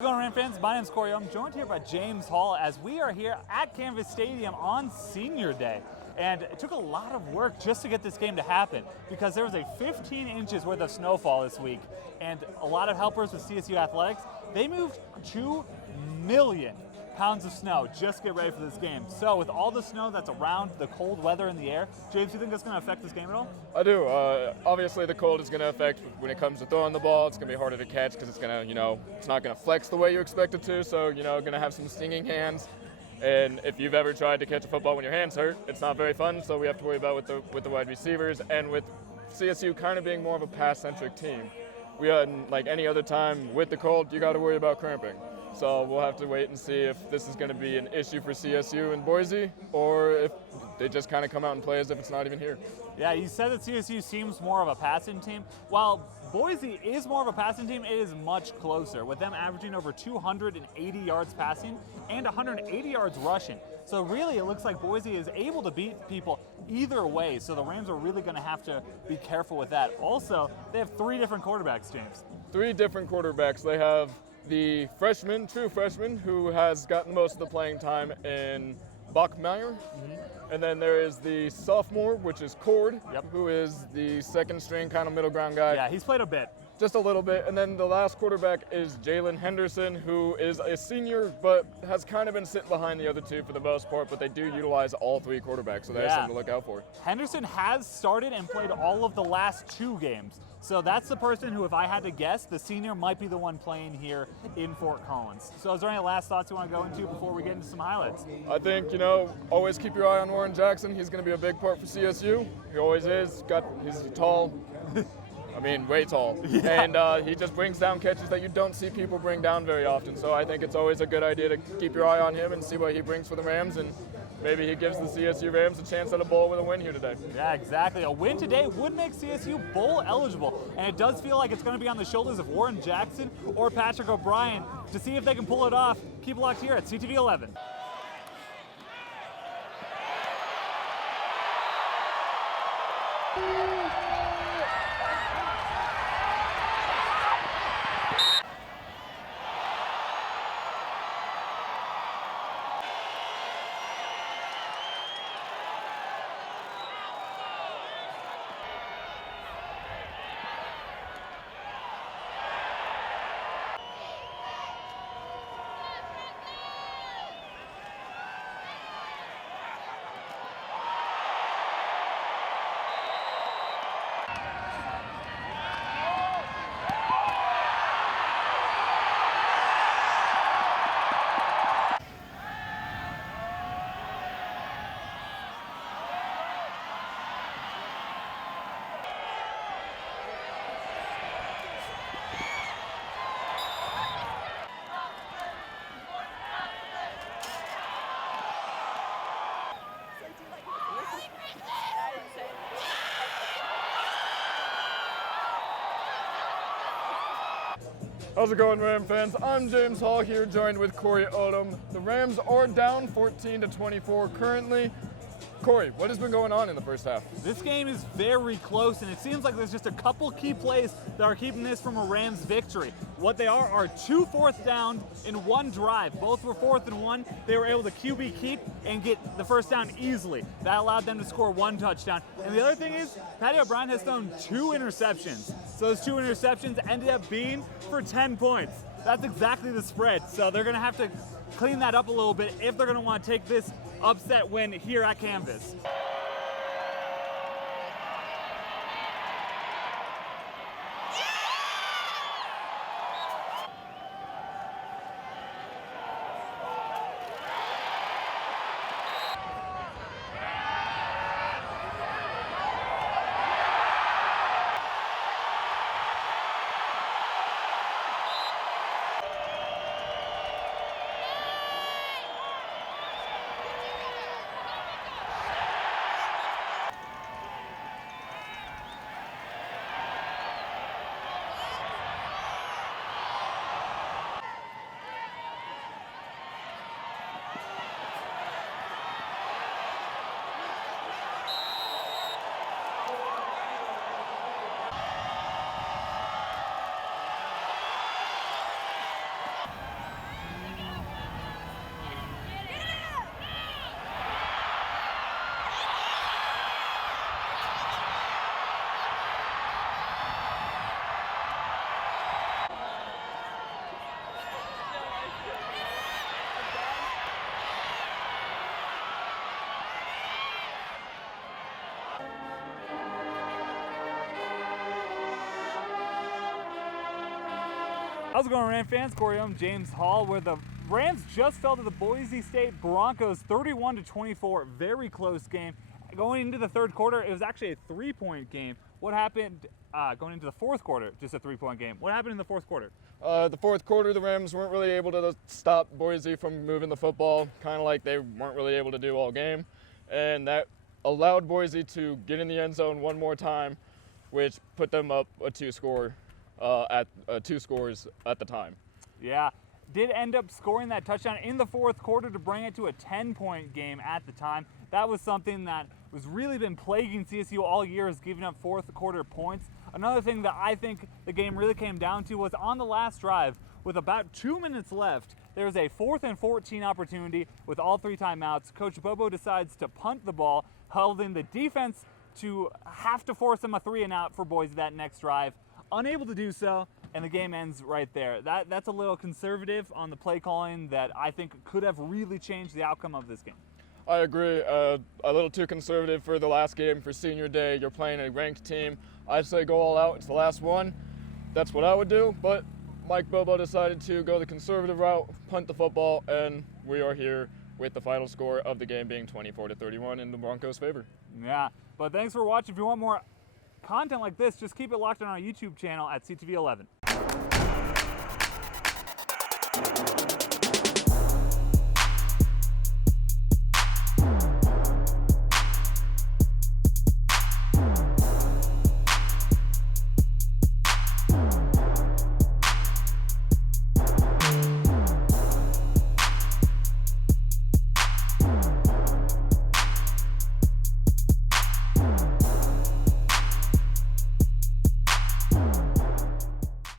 How's it going, Ram fans? My name's Cory. I'm joined here by James Hall as we are here at Canvas Stadium on Senior Day. And it took a lot of work just to get this game to happen because there was a 15 inches worth of snowfall this week, and a lot of helpers with CSU Athletics, they moved 2 million pounds of snow just to get ready for this game. So with all the snow that's around, the cold weather in the air, James, do you think that's going to affect this game at all? I do. Obviously, the cold is going to affect when it comes to throwing the ball. It's going to be harder to catch because it's going to, it's not going to flex the way you expect it to. So, going to have some stinging hands. And if you've ever tried to catch a football when your hands hurt, it's not very fun. So we have to worry about with the wide receivers, and with CSU kind of being more of a pass-centric team. We like any other time with the cold, you got to worry about cramping. So we'll have to wait and see if this is going to be an issue for CSU in Boise, or if they just kind of come out and play as if it's not even here. Yeah, you said that CSU seems more of a passing team. While Boise is more of a passing team, it is much closer, with them averaging over 280 yards passing and 180 yards rushing. So really, it looks like Boise is able to beat people either way, so the Rams are really going to have to be careful with that. Also, they have 3 different quarterbacks, James. 3 different quarterbacks. They have the true freshman, who has gotten most of the playing time in Bachmeier. And then there is the sophomore, which is Cory, who is the second string kind of middle ground guy. Yeah, he's played a bit. Just a little bit. And then the last quarterback is Jalen Henderson, who is a senior, but has kind of been sitting behind the other 2 for the most part, but they do utilize all 3 quarterbacks, so that's something to look out for. Henderson has started and played all of the last 2 games. So that's the person who, if I had to guess, the senior might be the one playing here in Fort Collins. So is there any last thoughts you want to go into before we get into some highlights? I think, always keep your eye on Warren Jackson. He's going to be a big part for CSU. He always is. He's tall. Way tall. Yeah. And he just brings down catches that you don't see people bring down very often. So I think it's always a good idea to keep your eye on him and see what he brings for the Rams. And maybe he gives the CSU Rams a chance at a bowl with a win here today. Yeah, exactly. A win today would make CSU bowl eligible. And it does feel like it's going to be on the shoulders of Warren Jackson or Patrick O'Brien to see if they can pull it off. Keep it locked here at CTV 11. How's it going, Ram fans? I'm James Hall here, joined with Cory Odom. The Rams are down 14-24 currently. Cory, what has been going on in the first half? This game is very close, and it seems like there's just a couple key plays that are keeping this from a Rams victory. What they are 2 fourth downs in one drive. Both were 4th and 1. They were able to QB keep and get the first down easily. That allowed them to score 1 touchdown. And the other thing is, Patty O'Brien has thrown 2 interceptions. So those 2 interceptions ended up being for 10 points. That's exactly the spread. So they're going to have to clean that up a little bit if they're going to want to take this upset win here at Canvas. How's it going, Ram fans? Cory, I'm James Hall, where the Rams just fell to the Boise State Broncos 31-24. Very close game. Going into the third quarter, it was actually a 3-point game. What happened going into the fourth quarter? Just a 3-point game. What happened in the fourth quarter? The fourth quarter, the Rams weren't really able to stop Boise from moving the football, kind of like they weren't really able to do all game. And that allowed Boise to get in the end zone one more time, which put them up a two scores at the time. Yeah, did end up scoring that touchdown in the fourth quarter to bring it to a 10-point game at the time. That was something that was really been plaguing CSU all year, is giving up fourth quarter points. Another thing that I think the game really came down to was on the last drive, with about 2 minutes left, there's a 4th and 14 opportunity with all 3 timeouts. Coach Bobo decides to punt the ball, holding the defense to have to force them a 3-and-out for Boise that next drive. Unable to do so, and the game ends right there. That's a little conservative on the play calling that I think could have really changed the outcome of this game. I agree. A little too conservative for the last game for senior day. You're playing a ranked team. I'd say go all out. It's the last one. That's what I would do, but Mike Bobo decided to go the conservative route, punt the football, and we are here with the final score of the game being 24-31 in the Broncos' favor. Yeah, but thanks for watching. If you want more content like this, just keep it locked on our YouTube channel at CTV11.